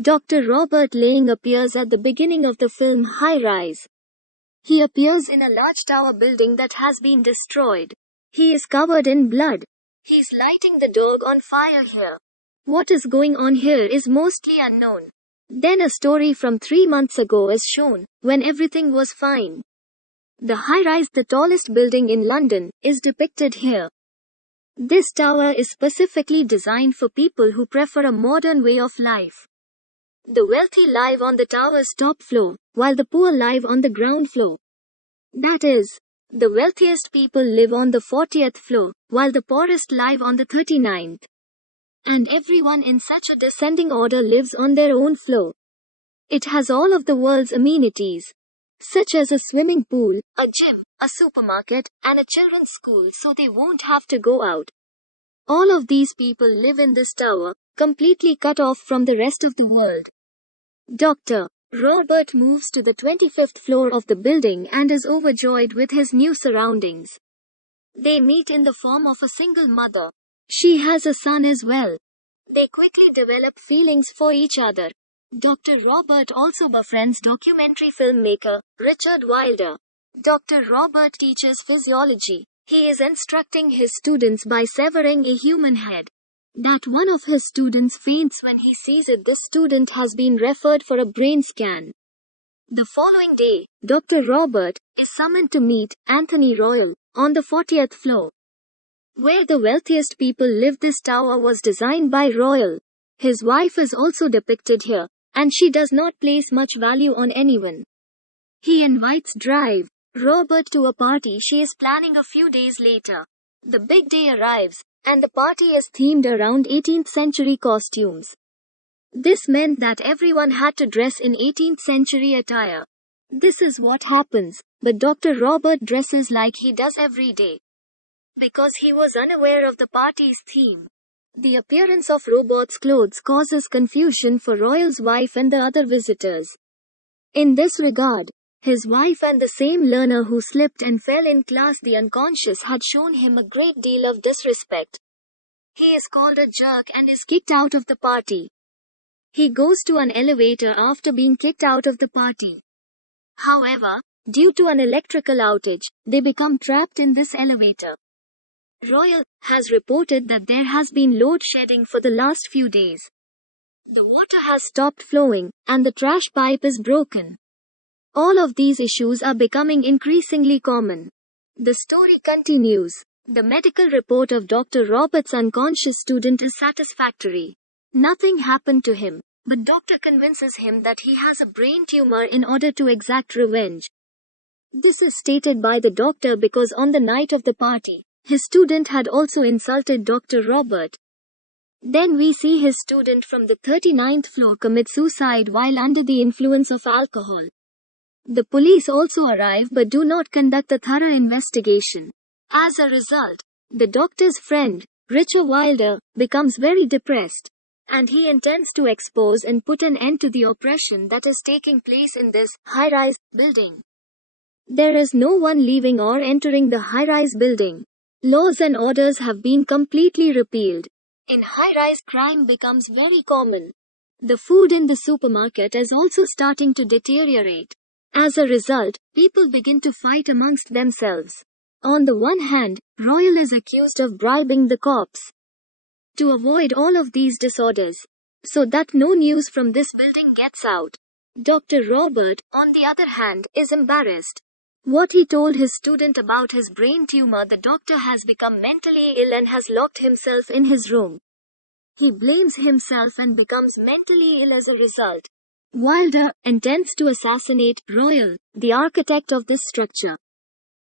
Dr. Robert Lang appears at the beginning of the film High Rise. He appears in a large tower building that has been destroyed. He is covered in blood. He's lighting the dog on fire here. What is going on here is mostly unknown. Then a story from 3 months ago is shown, when everything was fine. The high rise, the tallest building in London, is depicted here. This tower is specifically designed for people who prefer a modern way of life. The wealthy live on the tower's top floor, while the poor live on the ground floor. That is, the wealthiest people live on the 40th floor, while the poorest live on the 39th. And everyone in such a descending order lives on their own floor. It has all of the world's amenities, such as a swimming pool, a gym, a supermarket, and a children's school, so they won't have to go out. All of these people live in this tower, completely cut off from the rest of the world. Dr. Robert moves to the 25th floor of the building and is overjoyed with his new surroundings. They meet in the form of a single mother. She has a son as well. They quickly develop feelings for each other. Dr. Robert also befriends documentary filmmaker Richard Wilder. Dr. Robert teaches physiology. He is instructing his students by severing a human head. That one of his students faints when he sees it. This student has been referred for a brain scan. The following day, Dr. Robert is summoned to meet Anthony Royal on the 40th floor, where the wealthiest people live. This tower was designed by Royal. His wife is also depicted here, and she does not place much value on anyone. He invites Drma Robert to a party she is planning a few days later. The big day arrives, and the party is themed around 18th century costumes. This meant that everyone had to dress in 18th century attire. This is what happens, but Dr. Robert dresses like he does every day, because he was unaware of the party's theme. The appearance of Robert's clothes causes confusion for Royal's wife and the other visitors. In this regard, his wife and the same learner who slipped and fell in class, the unconscious, had shown him a great deal of disrespect. He is called a jerk and is kicked out of the party. He goes to an elevator after being kicked out of the party. However, due to an electrical outage, they become trapped in this elevator. Royal has reported that there has been load shedding for the last few days. The water has stopped flowing, and the trash pipe is broken. All of these issues are becoming increasingly common. The story continues. The medical report of Dr. Robert's unconscious student is satisfactory. Nothing happened to him, but doctor convinces him that he has a brain tumor in order to exact revenge. This is stated by the doctor because on the night of the party, his student had also insulted Dr. Robert. Then we see his student from the 39th floor commit suicide while under the influence of alcohol. The police also arrive but do not conduct a thorough investigation. As a result, the doctor's friend, Richard Wilder, becomes very depressed, and he intends to expose and put an end to the oppression that is taking place in this high-rise building. There is no one leaving or entering the high-rise building. Laws and orders have been completely repealed. In high-rise, crime becomes very common. The food in the supermarket is also starting to deteriorate. As a result, people begin to fight amongst themselves. On the one hand, Royal is accused of bribing the cops to avoid all of these disorders, so that no news from this building gets out. Dr. Robert, on the other hand, is embarrassed. What he told his student about his brain tumor, the doctor has become mentally ill and has locked himself in his room. He blames himself and becomes mentally ill as a result. Wilder intends to assassinate Royal, the architect of this structure.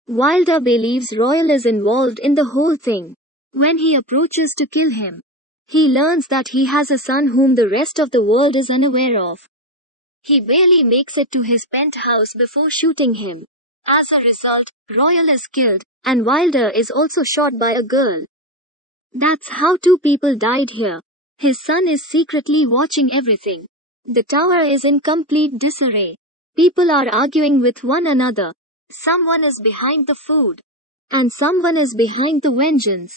Wilder believes Royal is involved in the whole thing. When he approaches to kill him, he learns that he has a son whom the rest of the world is unaware of. He barely makes it to his penthouse before shooting him. As a result, Royal is killed, and Wilder is also shot by a girl. That's how 2 people died here. His son is secretly watching everything. The tower is in complete disarray. People are arguing with one another. Someone is behind the food, and someone is behind the vengeance.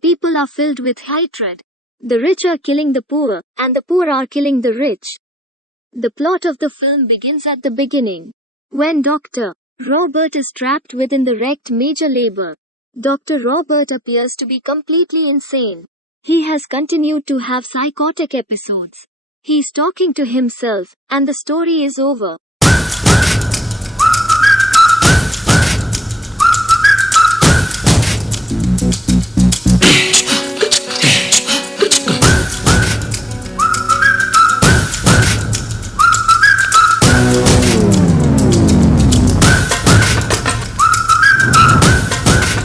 People are filled with hatred. The rich are killing the poor, and the poor are killing the rich. The plot of the film begins at the beginning. When Dr. Robert is trapped within the wrecked Major Labor. Dr. Robert appears to be completely insane. He has continued to have psychotic episodes. He's talking to himself, and the story is over.